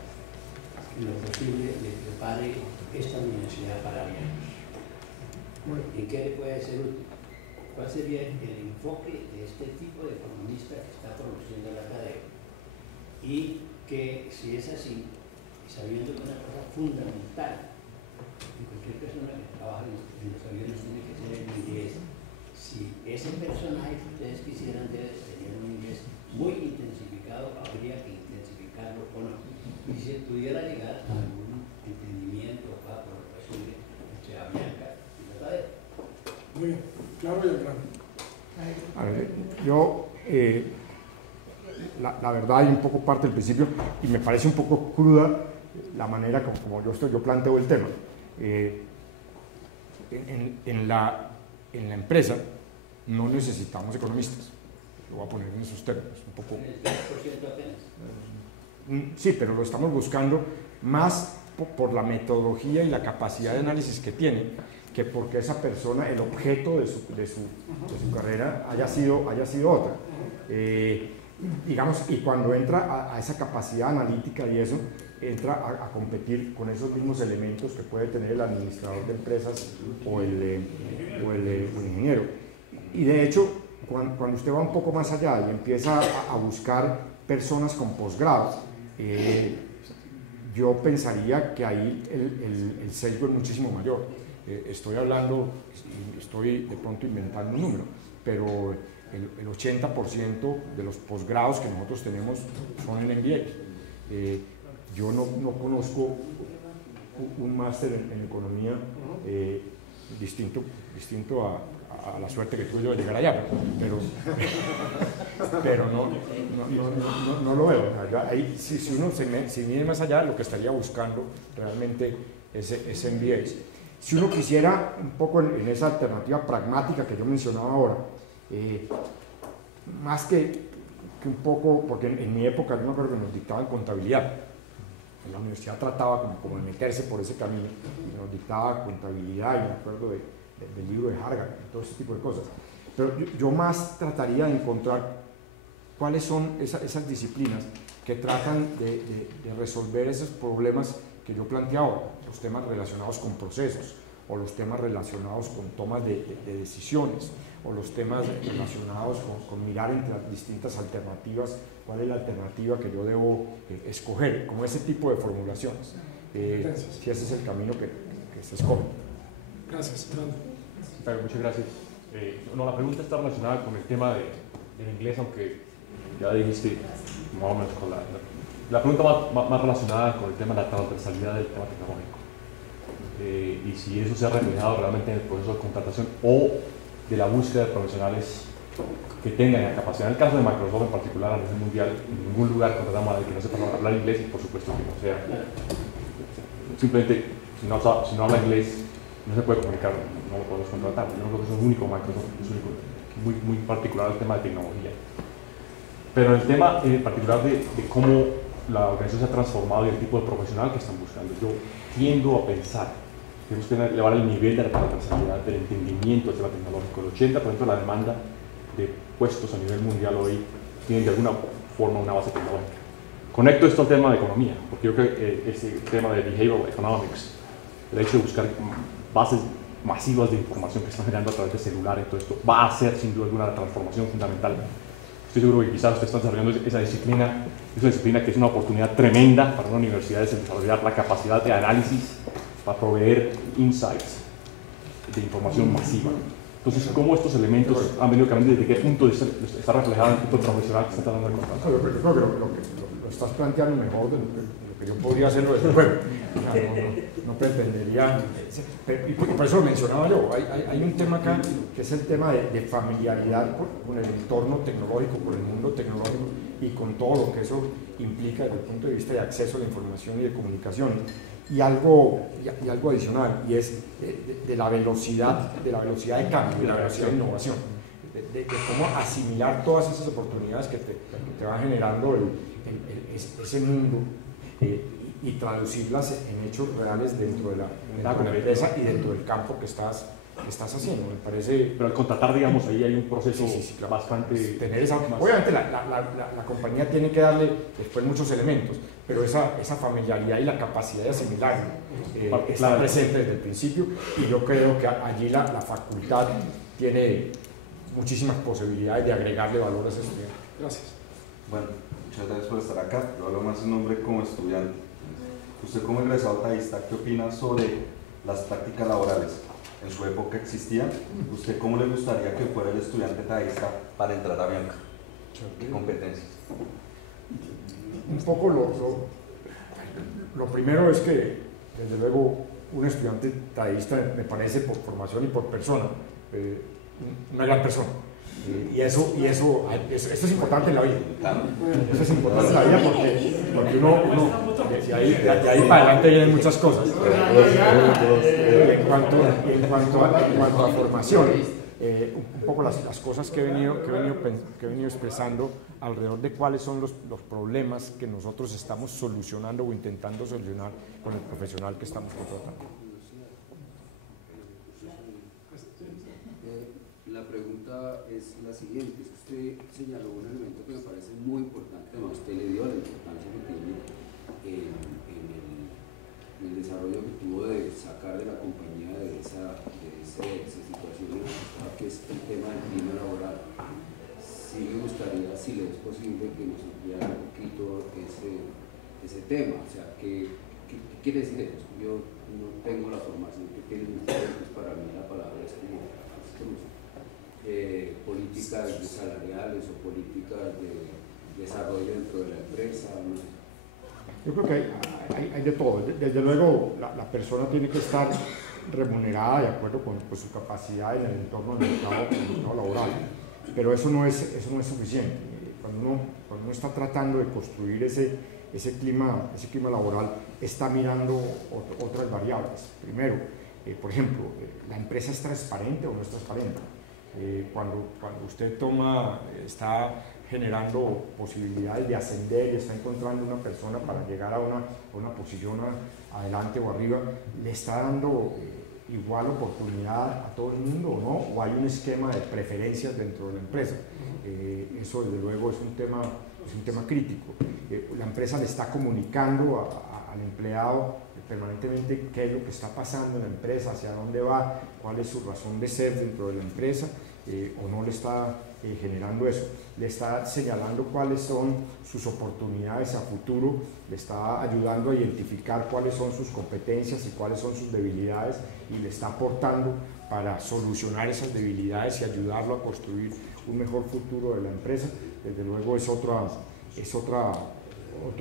en lo posible le prepare esta universidad para Aviancos? ¿En qué le puede ser útil? ¿Cuál sería el enfoque de este tipo de economista que está produciendo la tarea? Y que si es así, sabiendo que una cosa fundamental en cualquier persona que trabaja en los aviones tiene que ser el inglés, si ese personaje que ustedes quisieran debe tener un inglés muy intensificado, habría que intensificarlo o no. Y si pudiera llegar a algún entendimiento por lo posible entre Avianca y verdadero. Muy bien, claro y al grano. A ver, yo, la verdad, hay un poco parte del principio y me parece un poco cruda la manera como yo planteo el tema. En la empresa no necesitamos economistas, lo voy a poner en esos términos, un poco. ¿El 10% apenas? Sí, pero lo estamos buscando más por la metodología y la capacidad de análisis que tiene, que porque esa persona, el objeto de su carrera haya sido otra. Digamos, y cuando entra a esa capacidad analítica y eso, entra a competir con esos mismos elementos que puede tener el administrador de empresas o el ingeniero. Y de hecho, cuando usted va un poco más allá y empieza a buscar personas con posgrados, yo pensaría que ahí el sesgo es muchísimo mayor. Estoy hablando, estoy de pronto inventando un número, pero el 80% de los posgrados que nosotros tenemos son en MBA. Yo no conozco un máster en economía distinto a la suerte que tuve yo de llegar allá, pero no lo veo. Ahí, si uno se mide más allá, lo que estaría buscando realmente es MBA. Si uno quisiera un poco en esa alternativa pragmática que yo mencionaba ahora, más que un poco, porque en mi época yo me acuerdo que nos dictaban contabilidad. En la universidad trataba como de meterse por ese camino, y nos dictaba contabilidad, y me acuerdo del libro de Harvard, todo ese tipo de cosas. Pero yo más trataría de encontrar cuáles son esas disciplinas que tratan de resolver esos problemas que yo planteé ahora, los temas relacionados con procesos, o los temas relacionados con tomas de decisiones, o los temas relacionados con mirar entre las distintas alternativas, cuál es la alternativa que yo debo escoger, como ese tipo de formulaciones. Si ese es el camino que se escoge. Gracias. Pero muchas gracias. La pregunta está relacionada con el tema del inglés, aunque ya dijiste más o menos con la pregunta más relacionada con el tema de la transversalidad del tema tecnológico. Y si eso se ha reflejado realmente en el proceso de contratación o de la búsqueda de profesionales que tengan la capacidad. En el caso de Microsoft en particular, a nivel mundial, en ningún lugar contratamos a alguien que no sepa hablar inglés, y por supuesto que no sea. Simplemente, si no habla inglés, no se puede comunicar, no lo podemos contratar. Yo creo que eso es único Microsoft, es único, muy particular el tema de tecnología. Pero el tema en particular de cómo la organización se ha transformado y el tipo de profesional que están buscando, yo tiendo a pensar que buscan elevar el nivel de la transversalidad, del entendimiento del tema tecnológico. El 80% de la demanda de puestos a nivel mundial hoy tiene de alguna forma una base tecnológica. Conecto esto al tema de economía, porque yo creo que ese tema de behavioral economics, el hecho de buscar bases masivas de información que están generando a través de celulares, todo esto va a ser sin duda alguna la transformación fundamental. Estoy seguro que quizás usted está desarrollando esa disciplina, es una disciplina que es una oportunidad tremenda para una universidad de desarrollar la capacidad de análisis para proveer insights de información masiva. Entonces, ¿cómo estos elementos han venido cambiando? ¿Desde qué punto está reflejado en el punto profesional que está tratando de contar? Yo creo que lo estás planteando mejor de lo que yo podría hacerlo desde luego. No pretendería, y por eso lo mencionaba yo. Hay un tema acá que es el tema de familiaridad con el entorno tecnológico, con el mundo tecnológico y con todo lo que eso implica desde el punto de vista de acceso a la información y de comunicación. Y algo adicional, y es de la velocidad de cambio, de la velocidad de innovación, de cómo asimilar todas esas oportunidades que te va generando ese mundo y traducirlas en hechos reales dentro de la empresa y dentro del campo que estás haciendo. Me parece. Pero al contratar, digamos, ahí hay un proceso claro, bastante. Obviamente la compañía tiene que darle después muchos elementos, pero esa familiaridad y la capacidad de asimilarlo está presente desde el principio, y yo creo que allí la facultad tiene muchísimas posibilidades de agregarle valor a ese estudiante. Gracias. Bueno, muchas gracias por estar acá. Yo hablo más en nombre como estudiante. Usted como egresado taísta, ¿qué opina sobre las prácticas laborales? en su época existían. ¿Usted cómo le gustaría que fuera el estudiante taísta para entrar a Avianca? ¿Qué competencias? Un poco lo primero es que, desde luego, un estudiante taísta me parece por formación y por persona, una gran persona. Y eso es importante en la vida. Eso es importante en la vida porque uno de ahí para adelante vienen muchas cosas. En cuanto a formación, un poco las cosas que he venido expresando alrededor de cuáles son los problemas que nosotros estamos solucionando o intentando solucionar con el profesional que estamos contratando. La pregunta es la siguiente. Usted señaló un elemento que me parece muy importante, usted le dio la importancia que tiene en el desarrollo que tuvo de sacar de la compañía de esa situación en la que estaba, que es el tema del clima laboral. Sí me gustaría, si le es posible, que nos ampliara un poquito ese tema. O sea, ¿qué quiere decir eso? Yo no tengo la formación que tienen ustedes, pues para mí la palabra es como abstrus. Políticas salariales o políticas de desarrollo dentro de la empresa, no sé. Yo creo que hay de todo. Desde luego, la persona tiene que estar remunerada de acuerdo con su capacidad en el entorno del mercado laboral, pero eso no es suficiente. Cuando uno está tratando de construir ese clima laboral, está mirando otras variables. Primero, por ejemplo, ¿la empresa es transparente o no es transparente? Cuando usted está generando posibilidades de ascender y está encontrando una persona para llegar a una posición adelante o arriba, ¿le está dando igual oportunidad a todo el mundo o no? ¿O hay un esquema de preferencias dentro de la empresa? Eso desde luego es un tema crítico. La empresa le está comunicando al empleado permanentemente qué es lo que está pasando en la empresa, hacia dónde va, cuál es su razón de ser dentro de la empresa, o no le está generando eso. Le está señalando cuáles son sus oportunidades a futuro, le está ayudando a identificar cuáles son sus competencias y cuáles son sus debilidades, y le está aportando para solucionar esas debilidades y ayudarlo a construir un mejor futuro de la empresa. Desde luego es otro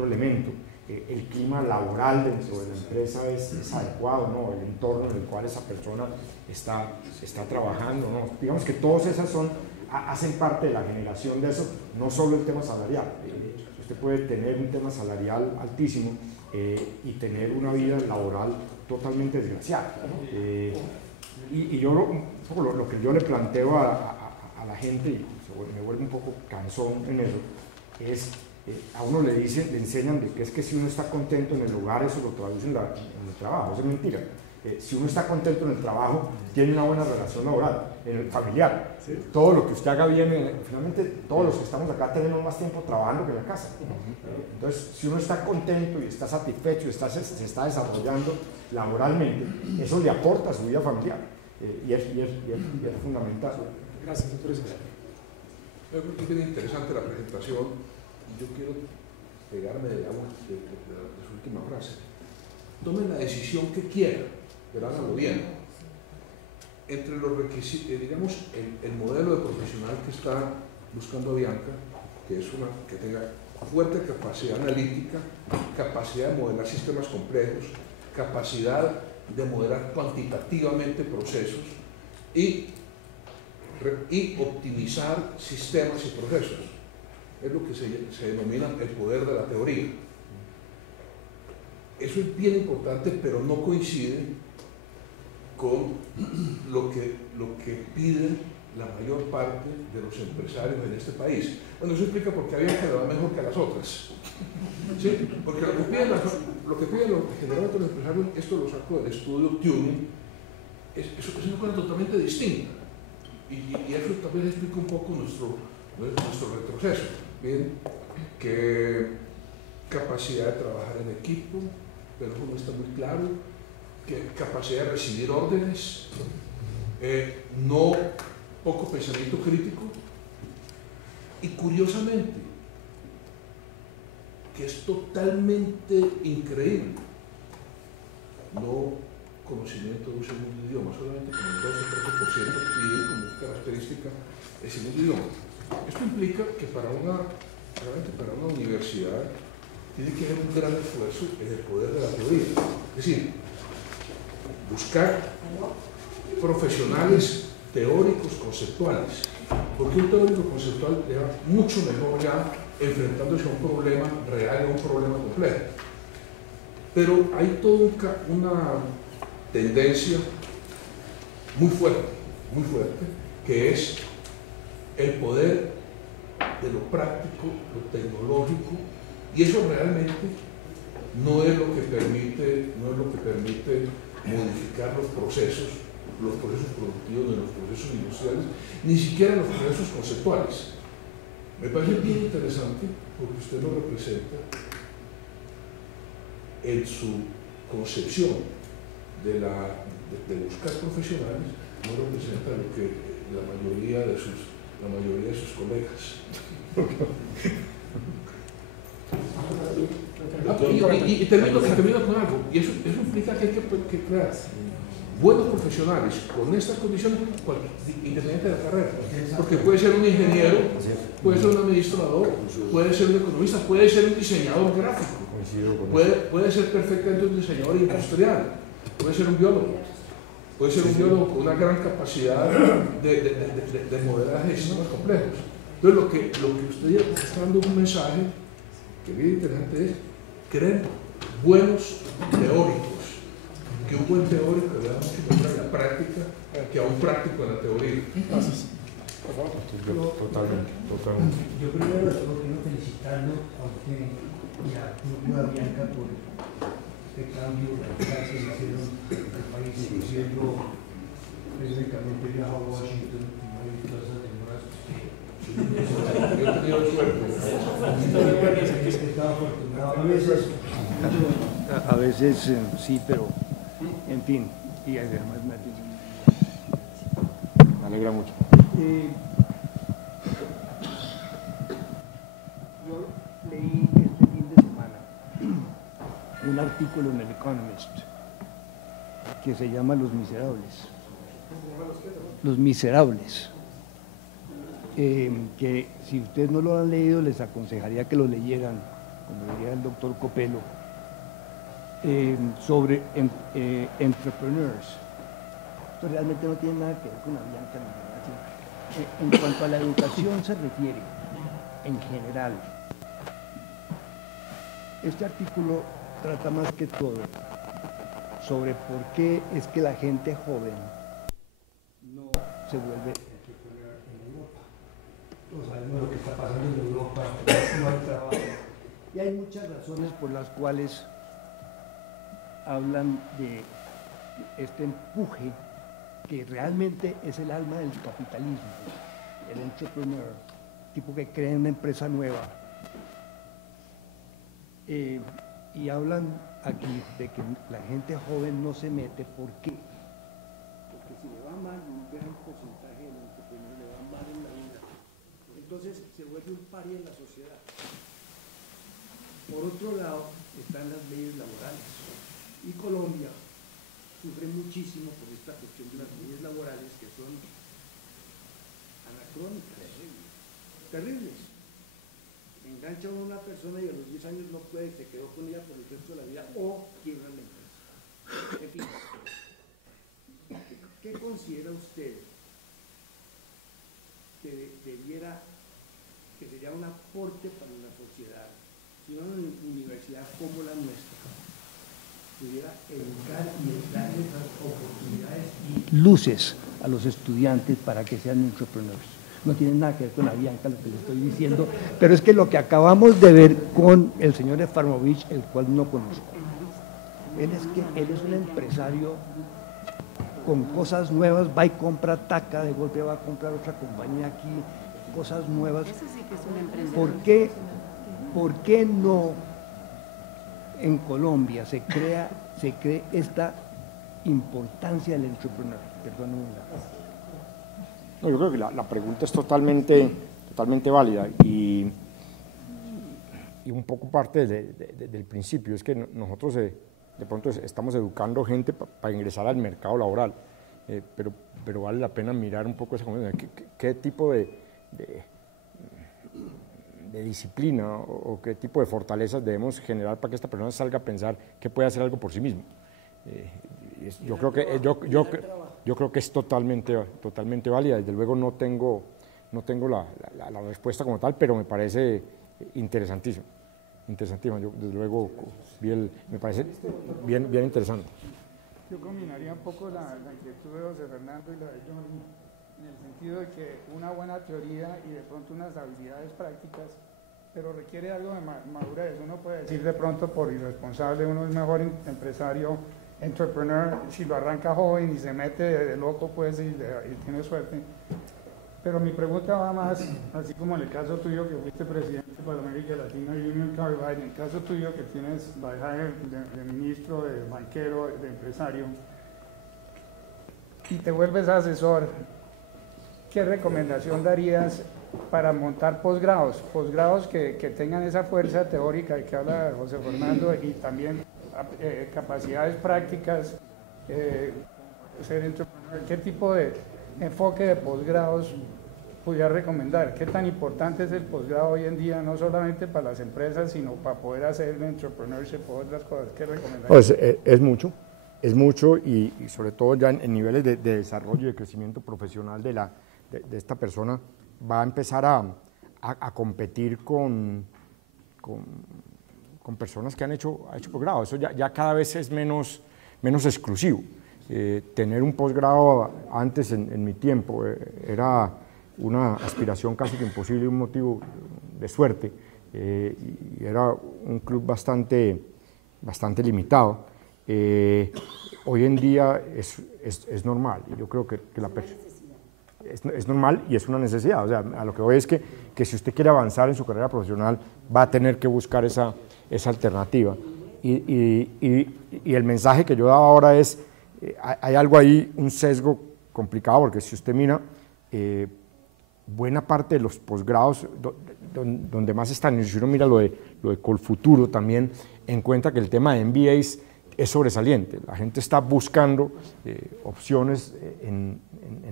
elemento. El clima laboral dentro de la empresa es adecuado, ¿no? El entorno en el cual esa persona está trabajando, ¿no? Digamos que todas esas hacen parte de la generación de eso, no solo el tema salarial. Usted puede tener un tema salarial altísimo y tener una vida laboral totalmente desgraciada, ¿no? Y yo lo que yo le planteo a la gente, y me vuelve un poco cansón en eso, es a uno le enseñan de que es que si uno está contento en el lugar, eso lo traduce en el trabajo. Eso es mentira. Si uno está contento en el trabajo, tiene una buena relación laboral, en el familiar. ¿Sí? Todo lo que usted haga bien, finalmente todos los que estamos acá tenemos más tiempo trabajando que en la casa. Entonces, si uno está contento y está satisfecho y se está desarrollando laboralmente, eso le aporta a su vida familiar. Y es fundamental. Gracias, doctor. Es bien interesante la presentación. Yo quiero pegarme de su última frase. Tomen la decisión que quieran, pero háganlo bien. Entre los requisitos, digamos, el modelo de profesional que está buscando Avianca, que es que tenga fuerte capacidad analítica, capacidad de modelar sistemas complejos, capacidad de modelar cuantitativamente procesos y optimizar sistemas y procesos. Es lo que se denomina el poder de la teoría. Eso es bien importante, pero no coincide con lo que piden la mayor parte de los empresarios en este país. Bueno, eso explica por qué Avianca le va mejor que a las otras. ¿Sí? Porque lo que piden generalmente los empresarios, esto lo saco del estudio Tuning, es una cosa totalmente distinta. Y eso también explica un poco nuestro retroceso. Bien, que capacidad de trabajar en equipo, pero eso no está muy claro, que capacidad de recibir órdenes, no poco pensamiento crítico, y curiosamente, que es totalmente increíble, no conocimiento de un segundo idioma, solamente como el 12 o 13% pide como característica el segundo idioma. Esto implica que realmente para una universidad tiene que haber un gran esfuerzo en el poder de la teoría. Es decir, buscar profesionales teóricos conceptuales, porque un teórico conceptual le va mucho mejor ya enfrentándose a un problema real, a un problema complejo. Pero hay toda una tendencia muy fuerte, que es el poder de lo práctico, lo tecnológico, y eso realmente no es lo que permite modificar los procesos productivos, ni los procesos industriales, ni siquiera los procesos conceptuales. Me parece bien interesante porque usted lo representa en su concepción de buscar profesionales, no representa lo que la mayoría de sus colegas. Y termino con algo, y eso implica que hay que crear buenos profesionales con estas condiciones, independiente de la carrera, porque puede ser un ingeniero, puede ser un administrador, puede ser un economista, puede ser un diseñador gráfico, puede ser perfectamente un diseñador industrial, puede ser un biólogo con una gran capacidad de modelaje de sistemas complejos. Entonces lo que usted ya está dando un mensaje que bien interesante es crear buenos teóricos, que un buen teórico le da mucho mejor en la práctica que a un práctico en la teoría. Gracias. Por favor. Totalmente. Yo primero solo quiero felicitarlo a usted y a Bianca por este cambio radical que hicieron en el país. Inclusive yo periódicamente viajo a Washington y no he visto esas demoras que yo he tenido suerte. Estaba afortunado. A veces sí, pero en fin, y además me alegra mucho. Yo leí este fin de semana un artículo en el Economist que se llama Los Miserables. Los Miserables. Que si ustedes no lo han leído, les aconsejaría que lo leyeran, como diría el doctor Copelo, sobre entrepreneurs. Esto realmente no tiene nada que ver con la Bianca ni nada. En cuanto a la educación se refiere, en general, este artículo trata más que todo sobre por qué es que la gente joven no se vuelve entrepreneur en Europa. Todos sabemos lo que está pasando en Europa, no hay trabajo. Y hay muchas razones por las cuales hablan de este empuje que realmente es el alma del capitalismo, el entrepreneur, tipo que crea una empresa nueva. Y hablan aquí de que la gente joven no se mete. ¿Por qué? Porque si le va mal, un gran porcentaje del entrepreneur le va mal en la vida. Entonces se vuelve un paria en la sociedad. Por otro lado, están las leyes laborales. Y Colombia sufre muchísimo por esta cuestión de las leyes laborales que son anacrónicas, terribles. Engancha a una persona y a los 10 años no puede, se quedó con ella por el resto de la vida o quiebra la empresa. En fin, ¿qué considera usted que sería un aporte para la sociedad si una universidad como la nuestra pudiera educar y darle esas oportunidades y luces a los estudiantes para que sean entrepreneurs? No tiene nada que ver con la Bianca lo que le estoy diciendo, pero es que lo que acabamos de ver con el señor Eframovich, el cual no conozco, él es un empresario con cosas nuevas, va y compra Taca, de golpe va a comprar otra compañía aquí, cosas nuevas. Eso sí que es un emprendedor. ¿Por qué no en Colombia se cree esta importancia del entrepreneur? Perdónenme. No, yo creo que la pregunta es totalmente válida y un poco parte del principio, es que nosotros de pronto estamos educando gente para ingresar al mercado laboral, pero vale la pena mirar un poco esa conversación, qué tipo de disciplina o qué tipo de fortalezas debemos generar para que esta persona salga a pensar que puede hacer algo por sí mismo. Yo creo que es totalmente válida. Desde luego no tengo la respuesta como tal, pero me parece interesantísimo. Yo desde luego me parece bien interesante. Yo combinaría un poco la inquietud de José Fernando y la de Johnny, en el sentido de que una buena teoría y de pronto unas habilidades prácticas, pero requiere algo de madurez. Uno puede decir de pronto por irresponsable, uno es mejor empresario, entrepreneur, si lo arranca joven y se mete de loco, pues, y tiene suerte. Pero mi pregunta va más, así como en el caso tuyo que fuiste presidente para América Latina Union Carbide, en el caso tuyo que tienes la de ministro, de banquero, de empresario, y te vuelves asesor, ¿qué recomendación darías para montar posgrados? Posgrados que tengan esa fuerza teórica de que habla José Fernando y también capacidades prácticas, ser entrepreneur. ¿Qué tipo de enfoque de posgrados pudiera recomendar? ¿Qué tan importante es el posgrado hoy en día, no solamente para las empresas, sino para poder hacer el entrepreneurship o otras cosas? ¿Qué recomendarías? Pues es mucho y sobre todo ya en niveles de desarrollo y de crecimiento profesional de esta persona, va a empezar a competir con personas que han hecho posgrado. Eso ya cada vez es menos exclusivo. Tener un posgrado antes, en mi tiempo, era una aspiración casi que imposible, un motivo de suerte, y era un club bastante limitado. Hoy en día es normal, y yo creo que es normal y es una necesidad. O sea, a lo que voy es que si usted quiere avanzar en su carrera profesional, va a tener que buscar esa alternativa. Y el mensaje que yo daba ahora es, hay algo ahí, un sesgo complicado, porque si usted mira, buena parte de los posgrados donde más están, y si uno mira lo de Colfuturo también, encuentra que el tema de MBAs es sobresaliente. La gente está buscando opciones en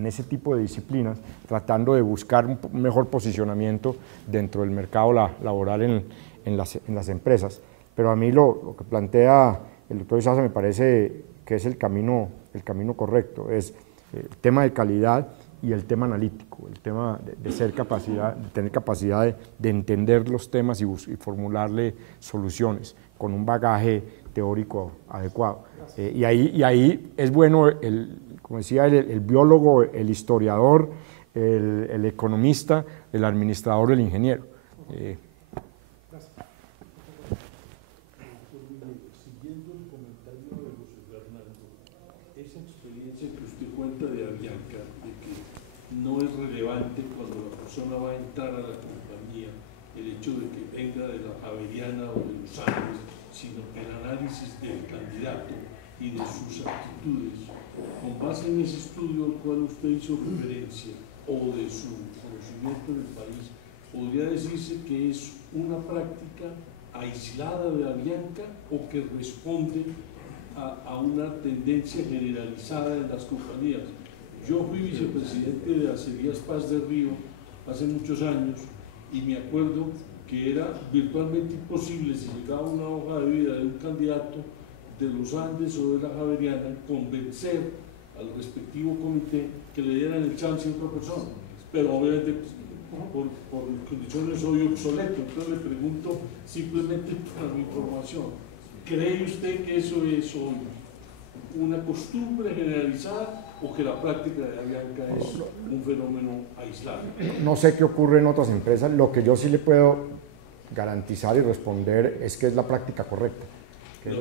ese tipo de disciplinas, tratando de buscar un mejor posicionamiento dentro del mercado laboral en las empresas. Pero a mí lo que plantea el doctor Izaza me parece que es el camino correcto, es el tema de calidad y el tema analítico, el tema de tener capacidad de entender los temas y formularle soluciones con un bagaje teórico adecuado. Y ahí es bueno, como decía, el biólogo, el historiador, el economista, el administrador, el ingeniero. Siguiendo el comentario de José Fernando, esa experiencia que usted cuenta de Avianca, de que no es relevante cuando la persona va a entrar a la compañía el hecho de que venga de la Javeriana o de los Andes, sino el análisis del candidato y de sus actitudes. Con base en ese estudio al cual usted hizo referencia, o de su conocimiento del país, ¿podría decirse que es una práctica aislada de Avianca o que responde a una tendencia generalizada en las compañías? Yo fui vicepresidente de Acerías Paz de Río hace muchos años y me acuerdo que era virtualmente imposible, si llegaba una hoja de vida de un candidato de los Andes o de la Javeriana, convencer al respectivo comité que le dieran el chance a otra persona. Pero obviamente por condiciones soy obsoleto, entonces le pregunto simplemente para mi información, ¿cree usted que eso es hoy una costumbre generalizada o que la práctica de Avianca es un fenómeno aislado? No sé qué ocurre en otras empresas, lo que yo sí le puedo garantizar y responder es que es la práctica correcta, que es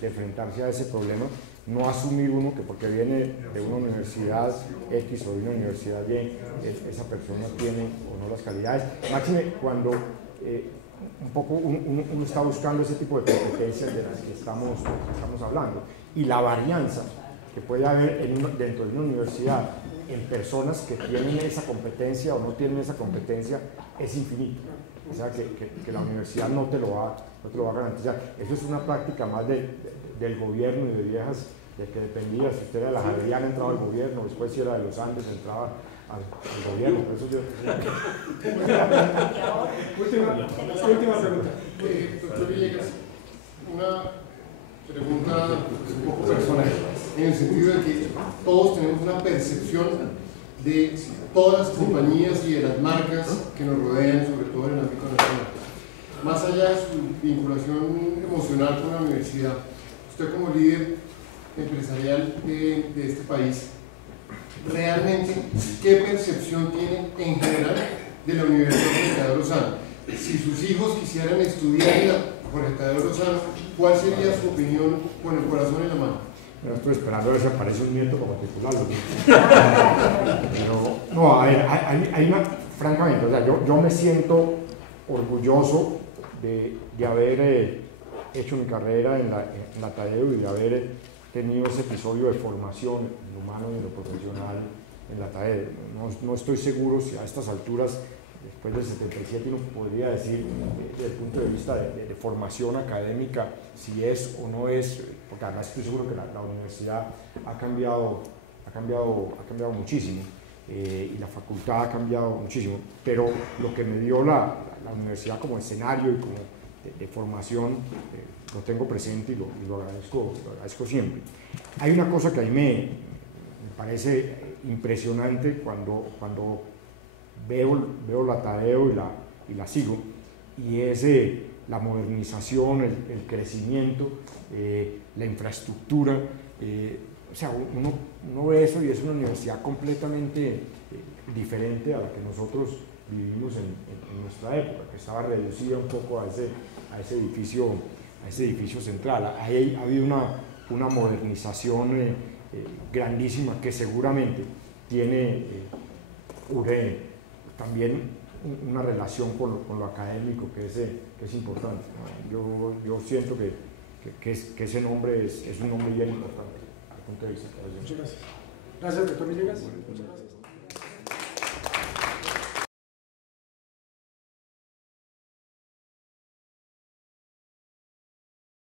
de enfrentarse a ese problema, no asumir uno que porque viene de una universidad X o de una universidad Y, esa persona tiene o no las calidades. Máxime cuando un poco uno está buscando ese tipo de competencias de las que estamos hablando, y la varianza que puede haber dentro de una universidad en personas que tienen esa competencia o no tienen esa competencia es infinita. O sea que la universidad no te lo va no te lo va a garantizar. Eso es una práctica más del gobierno y de viejas, de que dependía, si usted era de la Javeriana entraba al gobierno, después si era de los Andes entraba al gobierno. Por eso yo... última pregunta. Doctor Villegas, una pregunta un poco personal, en el sentido de que todos tenemos una percepción de todas las compañías y de las marcas que nos rodean, sobre todo en el ámbito nacional. Más allá de su vinculación emocional con la universidad, usted como líder empresarial de este país, ¿realmente qué percepción tiene en general de la Universidad Jorge Tadeo Lozano? Si sus hijos quisieran estudiar en la Jorge Tadeo Lozano, ¿cuál sería su opinión con el corazón en la mano? Bueno, estoy esperando a ver si aparece un nieto para matricularlo. Pero, no, a ver, hay una, francamente, o sea, yo me siento orgulloso de haber hecho mi carrera en la Tadeo y de haber tenido ese episodio de formación en lo humano y en lo profesional en la Tadeo. No estoy seguro si a estas alturas, después del 77, uno podría decir, desde el punto de vista de formación académica, si es o no es, porque además estoy seguro que la universidad ha cambiado muchísimo, y la facultad ha cambiado muchísimo, pero lo que me dio la universidad como escenario y como de formación, lo tengo presente y lo agradezco siempre. Hay una cosa que a mí me parece impresionante cuando veo la Tadeo y la sigo, y es la modernización, el crecimiento, la infraestructura. O sea, uno ve eso y es una universidad completamente diferente a la que nosotros vivimos en nuestra época, que estaba reducida un poco a ese edificio central. Ahí ha habido una modernización grandísima que seguramente tiene también una relación con lo académico que es importante, ¿no? Yo siento que ese nombre es un nombre bien importante desde el punto de vista. Muchas gracias. Gracias, doctor Villegas. Muchas gracias.